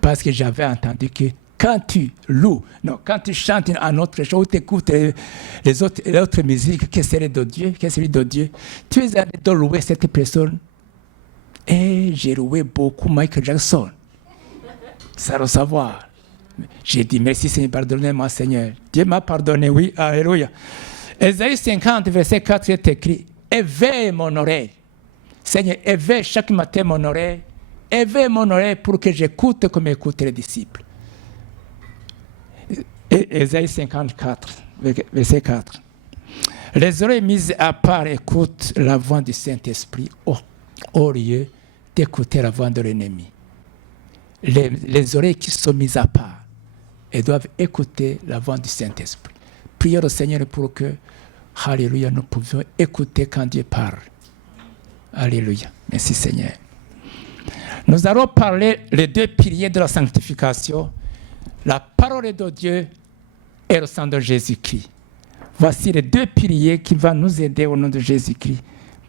Parce que j'avais entendu que quand tu chantes une autre chose, ou tu écoutes les autres musiques, que c'est de Dieu, tu es allé de louer cette personne. Et j'ai loué beaucoup Michael Jackson. Sans le savoir. J'ai dit merci Seigneur, pardonnez-moi Seigneur. Dieu m'a pardonné, oui, alléluia. Ésaïe 50, verset 4 est écrit, éveille mon oreille. Seigneur, éveille chaque matin mon oreille. Éveille mon oreille pour que j'écoute comme écoutent les disciples. Ésaïe 54, verset 4. Les oreilles mises à part écoutent la voix du Saint-Esprit au lieu d'écouter la voix de l'ennemi. Les oreilles qui sont mises à part, elles doivent écouter la voix du Saint-Esprit. Prions au Seigneur pour que, alléluia, nous puissions écouter quand Dieu parle. Alléluia. Merci Seigneur. Nous allons parler les deux piliers de la sanctification, la parole de Dieu et le sang de Jésus-Christ. Voici les deux piliers qui vont nous aider au nom de Jésus-Christ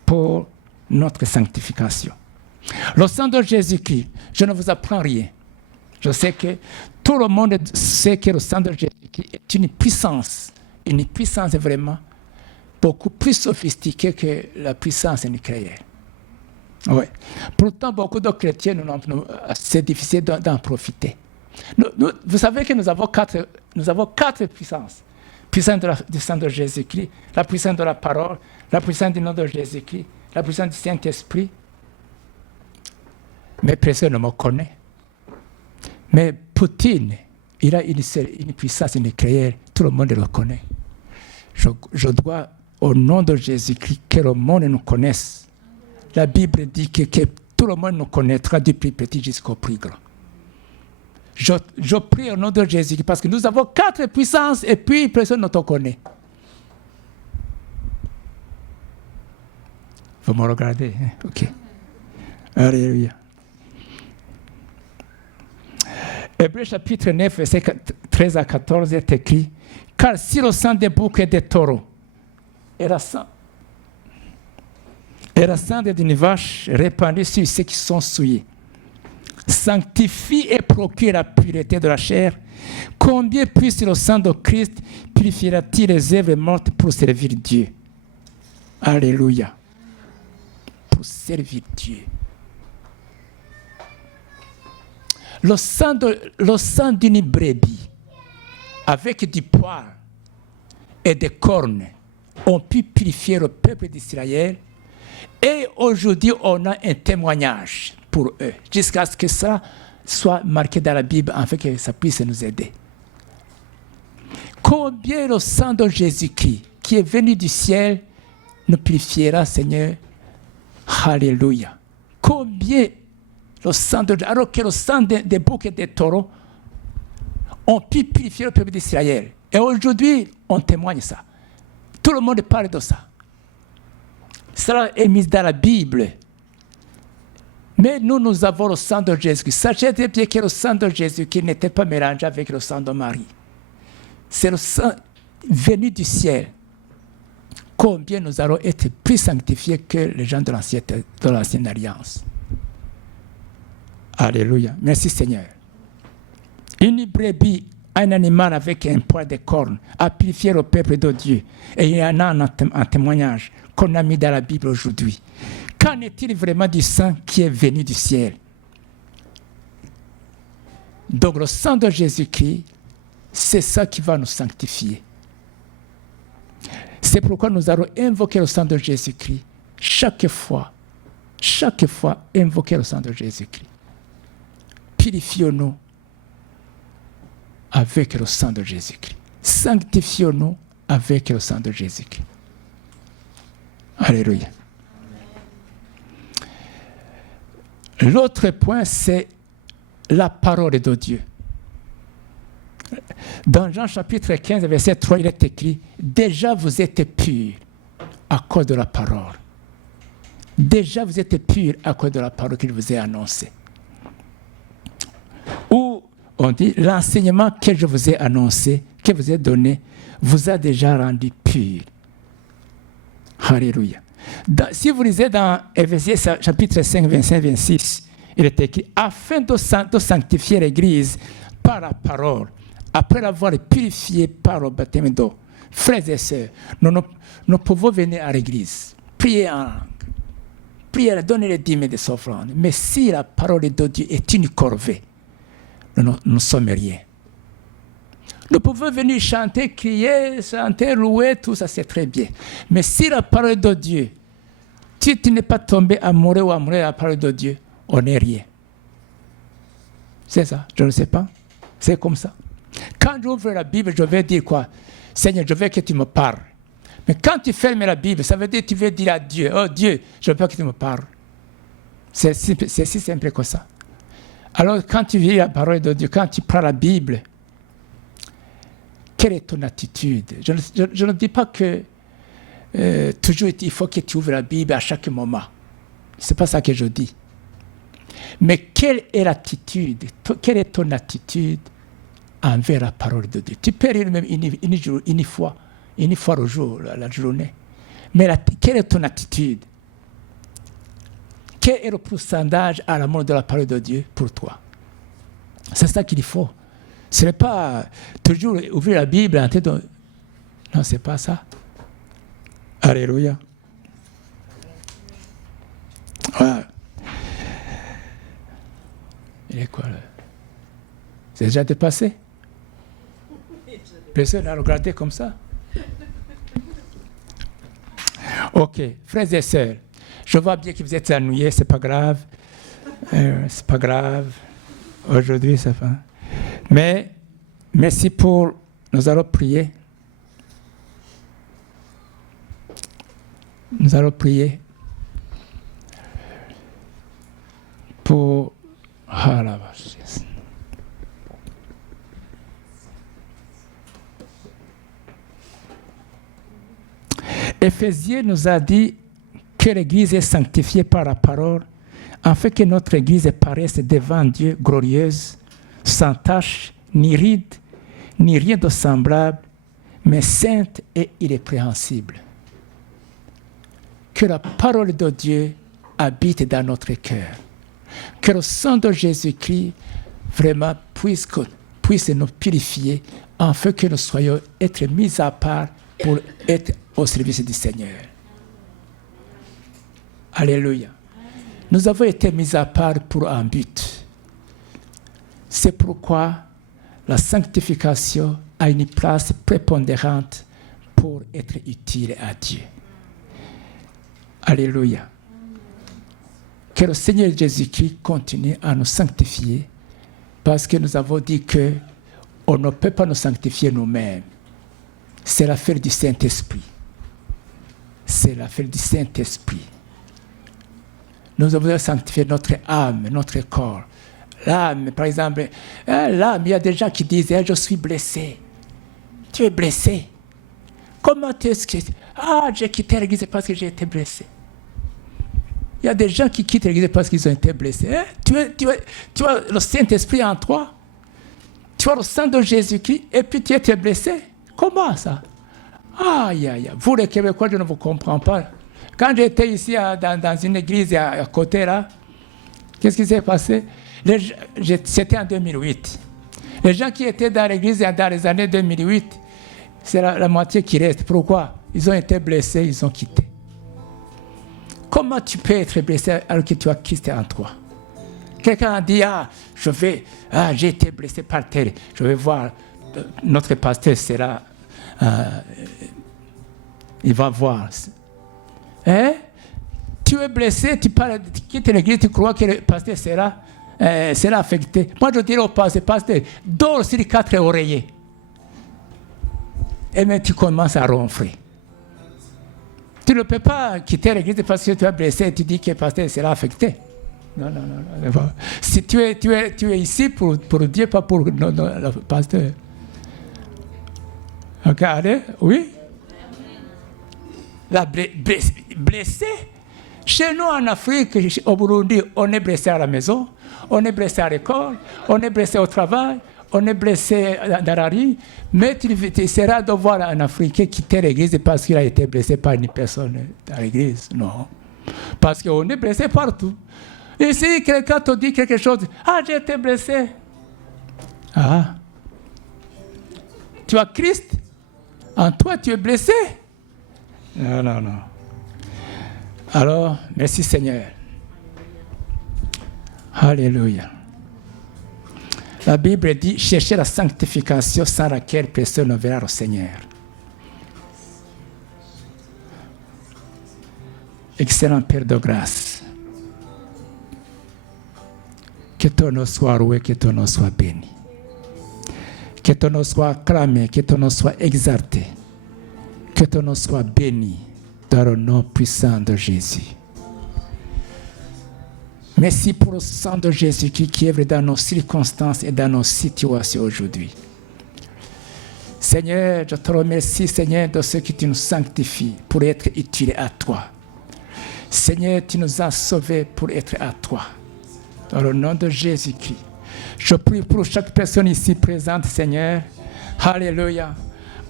pour notre sanctification. Le sang de Jésus-Christ, je ne vous apprends rien. Je sais que tout le monde sait que le sang de Jésus-Christ est une puissance vraiment beaucoup plus sophistiquée que la puissance nucléaire. Ouais. Pourtant, beaucoup de chrétiens, c'est difficile d'en profiter. Vous savez que nous avons quatre puissances. Puissance du sang de Jésus-Christ, la puissance de la parole, la puissance du nom de Jésus-Christ, la puissance du Saint-Esprit. Mais personne ne me connaît. Mais Poutine, il a une puissance nucléaire, tout le monde le connaît. Je dois, au nom de Jésus-Christ, que le monde nous connaisse. La Bible dit que tout le monde nous connaîtra du plus petit jusqu'au plus grand. Je prie au nom de Jésus parce que nous avons quatre puissances et puis personne ne te connaît. Vous me regardez, hein? Ok. Alléluia. Hébreux chapitre 9, verset 13 à 14 est écrit: car si le sang des boucs et des taureaux et le sang d'une vache répandu sur ceux qui sont souillés sanctifie et procure la pureté de la chair, combien plus le sang de Christ purifiera-t-il les œuvres mortes pour servir Dieu? Alléluia. Pour servir Dieu. Le sang d'une brebis avec du poil et des cornes ont pu purifier le peuple d'Israël. Et aujourd'hui, on a un témoignage pour eux, jusqu'à ce que ça soit marqué dans la Bible, afin que ça puisse nous aider. Combien le sang de Jésus-Christ, qui est venu du ciel, nous purifiera, Seigneur. Alléluia. Combien le sang de Dieu, alors que le sang des boucs et des taureaux ont pu purifier le peuple d'Israël. Et aujourd'hui, on témoigne ça. Tout le monde parle de ça. Cela est mis dans la Bible. Mais nous avons le sang de Jésus. Sachez bien que le sang de Jésus qui n'était pas mélangé avec le sang de Marie. C'est le sang venu du ciel. Combien nous allons être plus sanctifiés que les gens de l'ancienne alliance. Alléluia. Merci Seigneur. Une brebis, un animal avec un poil de cornes, a purifié le peuple de Dieu. Et il y en a un témoignage qu'on a mis dans la Bible aujourd'hui. Qu'en est-il vraiment du sang qui est venu du ciel? Donc le sang de Jésus-Christ, c'est ça qui va nous sanctifier. C'est pourquoi nous allons invoquer le sang de Jésus-Christ chaque fois, invoquer le sang de Jésus-Christ. Purifions-nous avec le sang de Jésus-Christ. Sanctifions-nous avec le sang de Jésus-Christ. Alléluia. L'autre point, c'est la parole de Dieu. Dans Jean chapitre 15, verset 3, il est écrit: déjà vous êtes purs à cause de la parole. Déjà vous êtes purs à cause de la parole qu'il vous a annoncée. Ou on dit: l'enseignement que je vous ai annoncé, que vous ai donné, vous a déjà rendu purs. Alléluia. Si vous lisez dans Éphésiens chapitre 5, 25-26, il est écrit: afin de sanctifier l'Église par la parole, après l'avoir purifiée par le baptême d'eau. Frères et sœurs, nous pouvons venir à l'Église, prier en langue, prier, donner les dîmes et des offrandes. Mais si la parole de Dieu est une corvée, nous ne sommes rien. Nous pouvons venir chanter, crier, chanter, louer, tout ça c'est très bien. Mais si la parole de Dieu, si tu n'es pas tombé amoureux ou amoureux de la parole de Dieu, on n'est rien. C'est ça, je ne sais pas. C'est comme ça. Quand j'ouvre la Bible, je vais dire quoi? Seigneur, je veux que tu me parles. Mais quand tu fermes la Bible, ça veut dire que tu veux dire à Dieu, oh Dieu, je veux que tu me parles. C'est si simple que ça. Alors, quand tu lis la parole de Dieu, quand tu prends la Bible, quelle est ton attitude? Je ne dis pas que toujours il faut que tu ouvres la Bible à chaque moment. Ce n'est pas ça que je dis. Mais quelle est l'attitude? Quelle est ton attitude envers la parole de Dieu? Tu peux lire même une fois au jour, la journée. Mais quelle est ton attitude? Quel est le pourcentage à l'amour de la parole de Dieu pour toi? C'est ça qu'il faut. Ce n'est pas toujours ouvrir la Bible en tête. Non, ce n'est pas ça. Alléluia. Voilà. Il est quoi là? C'est déjà dépassé? Personne n'a regardé comme ça? Ok, frères et sœurs, je vois bien que vous êtes ennuyés, c'est pas grave. C'est pas grave. Aujourd'hui, ça va. Mais merci pour. Nous allons prier. Nous allons prier pour. Ah la vache. Éphésiens nous a dit que l'Église est sanctifiée par la parole, afin que notre Église paraisse devant Dieu glorieuse, sans tache, ni ride, ni rien de semblable, mais sainte et irrépréhensible. Que la parole de Dieu habite dans notre cœur. Que le sang de Jésus-Christ vraiment puisse nous purifier, afin que nous soyons être mis à part pour être au service du Seigneur. Alléluia. Nous avons été mis à part pour un but. C'est pourquoi la sanctification a une place prépondérante pour être utile à Dieu. Alléluia. Que le Seigneur Jésus-Christ continue à nous sanctifier, parce que nous avons dit qu'on ne peut pas nous sanctifier nous-mêmes. C'est l'affaire du Saint-Esprit. C'est l'affaire du Saint-Esprit. Nous devons sanctifier notre âme, notre corps. L'âme, par exemple, l'âme, il y a des gens qui disent je suis blessé. Tu es blessé. Comment est-ce que. J'ai quitté l'église parce que j'ai été blessé. Il y a des gens qui quittent l'église parce qu'ils ont été blessés. Tu as le Saint-Esprit en toi. Tu as le sang de Jésus-Christ et puis tu es blessé. Comment ça? Aïe, aïe, aïe. Vous les Québécois, je ne vous comprends pas. Quand j'étais ici dans une église à côté là, qu'est-ce qui s'est passé? C'était en 2008. Les gens qui étaient dans l'église dans les années 2008, c'est la moitié qui reste. Pourquoi? Ils ont été blessés, ils ont quitté. Comment tu peux être blessé alors que tu as Christ en toi? Quelqu'un a dit, j'ai été blessé par tel. Je vais voir, notre pasteur sera, il va voir. Tu es blessé, tu quittes l'église, tu crois que le pasteur sera affecté. Moi, je dirais au pasteur, dors sur les 4 oreillers. Et même tu commences à ronfler. Tu ne peux pas quitter l'église parce que tu es blessé et tu dis que le pasteur sera affecté. Non. Si tu es ici pour Dieu, pas pour le pasteur. Regardez, oui. La blessé. Chez nous en Afrique, au Burundi, on est blessé à la maison, on est blessé à l'école, on est blessé au travail, on est blessé dans la rue. Mais tu seras de voir un Africain quitter l'église parce qu'il a été blessé par une personne dans l'église. Non. Parce qu'on est blessé partout. Et si quelqu'un te dit quelque chose, j'ai été blessé. Tu as Christ. En toi, tu es blessé. Non. Alors, merci Seigneur. Alléluia. La Bible dit, cherchez la sanctification sans laquelle personne ne verra le Seigneur. Excellent Père de grâce. Que ton nom soit loué, que ton nom soit béni. Que ton nom soit acclamé, que ton nom soit exalté, que ton nom soit béni dans le nom puissant de Jésus. Merci pour le sang de Jésus qui œuvre dans nos circonstances et dans nos situations aujourd'hui. Seigneur, je te remercie, Seigneur, de ce que tu nous sanctifies pour être utiles à toi. Seigneur, tu nous as sauvés pour être à toi. Dans le nom de Jésus-Christ. Je prie pour chaque personne ici présente, Seigneur. Alléluia.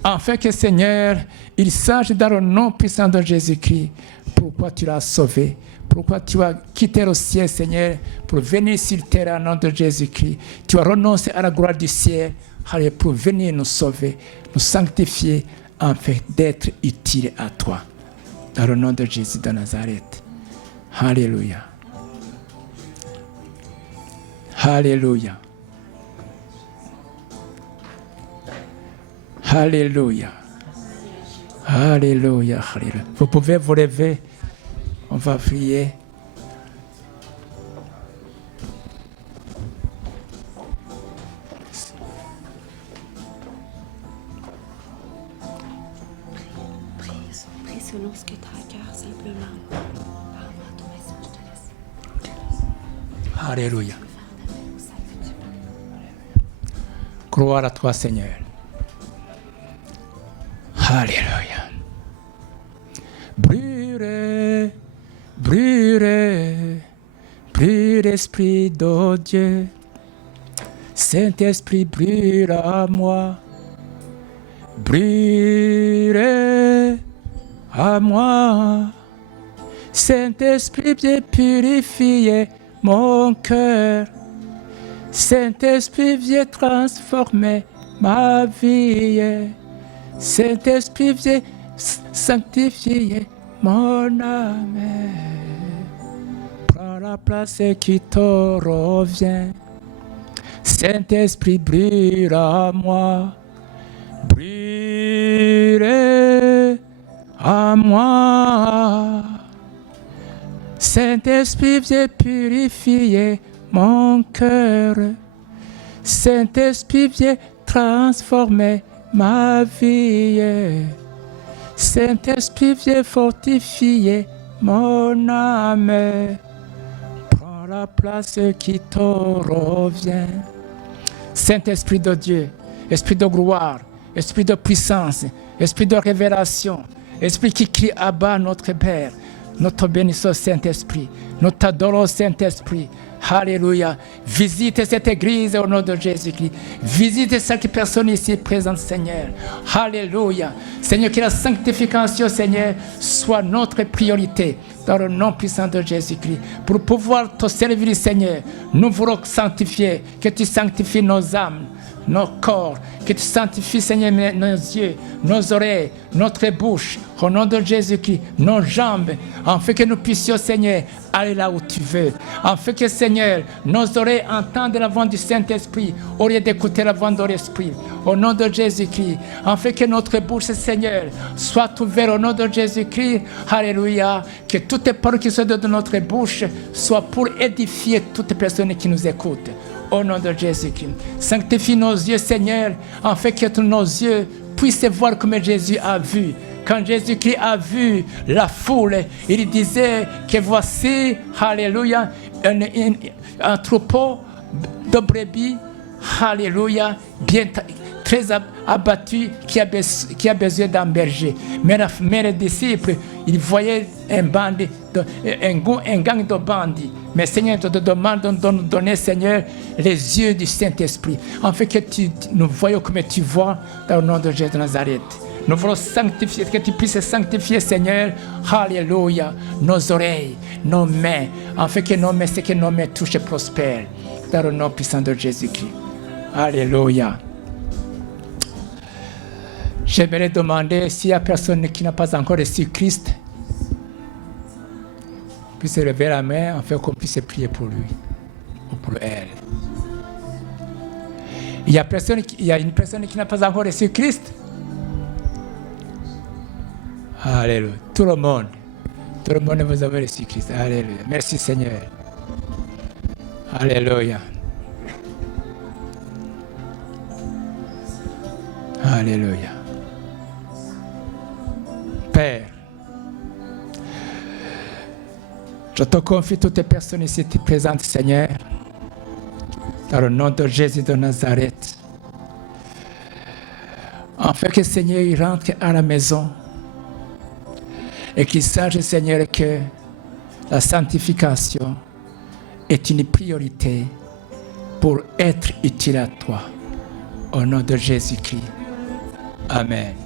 Afin que, Seigneur, il sache dans le nom puissant de Jésus-Christ pourquoi tu l'as sauvé, pourquoi tu as quitté le ciel, Seigneur, pour venir sur terre au nom de Jésus-Christ. Tu as renoncé à la gloire du ciel, pour venir nous sauver, nous sanctifier, afin d'être utile à toi. Dans le nom de Jésus de Nazareth. Alléluia. Alléluia. Alléluia. Alléluia. Alléluia. Vous pouvez vous lever. On va prier. Prie selon ce que tu as à cœur, simplement. Parle-moi à ton message, je te laisse. Alléluia. Gloire à toi, Seigneur. Alléluia. Brûlez, brûlez, brûlez, Esprit de Dieu. Saint-Esprit, brûle à moi. Brûlez à moi. Saint-Esprit, viens purifier mon cœur. Saint-Esprit, viens transformer ma vie. Saint-Esprit, viens sanctifier mon âme. Prends la place qui te revient. Saint-Esprit, brûle à moi. Brûle à moi. Saint-Esprit, viens purifier mon cœur. Saint-Esprit, viens transformer ma vie. Saint-Esprit, viens fortifier mon âme. Prends la place qui te revient. Saint-Esprit de Dieu, Esprit de gloire, Esprit de puissance, Esprit de révélation, Esprit qui crie à bas notre Père, notre bénisseur Saint-Esprit, nous t'adorons Saint-Esprit. Alléluia. Visite cette église au nom de Jésus-Christ. Visite chaque personne ici présente, Seigneur. Alléluia. Seigneur, que la sanctification, Seigneur, soit notre priorité dans le nom puissant de Jésus-Christ. Pour pouvoir te servir, Seigneur, nous voulons sanctifier, que tu sanctifies nos âmes, nos corps, que tu sanctifies, Seigneur, nos yeux, nos oreilles, notre bouche, au nom de Jésus-Christ, nos jambes, afin que nous puissions, Seigneur, aller là où tu veux. Afin que, Seigneur, nos oreilles entendent la voix du Saint-Esprit au lieu d'écouter la voix de l'Esprit. Au nom de Jésus-Christ. Afin que notre bouche, Seigneur, soit ouverte au nom de Jésus-Christ. Alléluia. Que toutes les paroles qui sortent de notre bouche soient pour édifier toutes les personnes qui nous écoutent. Au nom de Jésus-Christ. Sanctifie nos yeux, Seigneur, afin que nos yeux puissent voir comme Jésus a vu. Quand Jésus-Christ a vu la foule, il disait que voici, alléluia, un troupeau de brebis, alléluia, bien très abattu, qui a besoin d'un berger. Mais les disciples, ils voyaient un gang de bandits. Mais Seigneur, je te demande de nous donner, Seigneur, les yeux du Saint-Esprit, afin que nous voyons comme tu vois dans le nom de Jésus de Nazareth. Nous voulons sanctifier, que tu puisses sanctifier, Seigneur, alléluia, nos oreilles, nos mains, afin que nos mains, touchent et prospèrent, dans le nom puissant de Jésus-Christ. Alléluia. J'aimerais demander s'il y a personne qui n'a pas encore reçu Christ, puisse lever la main afin qu'on puisse prier pour lui ou pour elle. Il y a une personne qui n'a pas encore reçu Christ. Alléluia. Tout le monde vous avez reçu Christ. Alléluia. Merci Seigneur. Alléluia. Alléluia. Père, je te confie toutes les personnes ici présentes, Seigneur, dans le nom de Jésus de Nazareth. Afin que, Seigneur, il rentre à la maison et qu'il sache, Seigneur, que la sanctification est une priorité pour être utile à toi. Au nom de Jésus-Christ. Amen.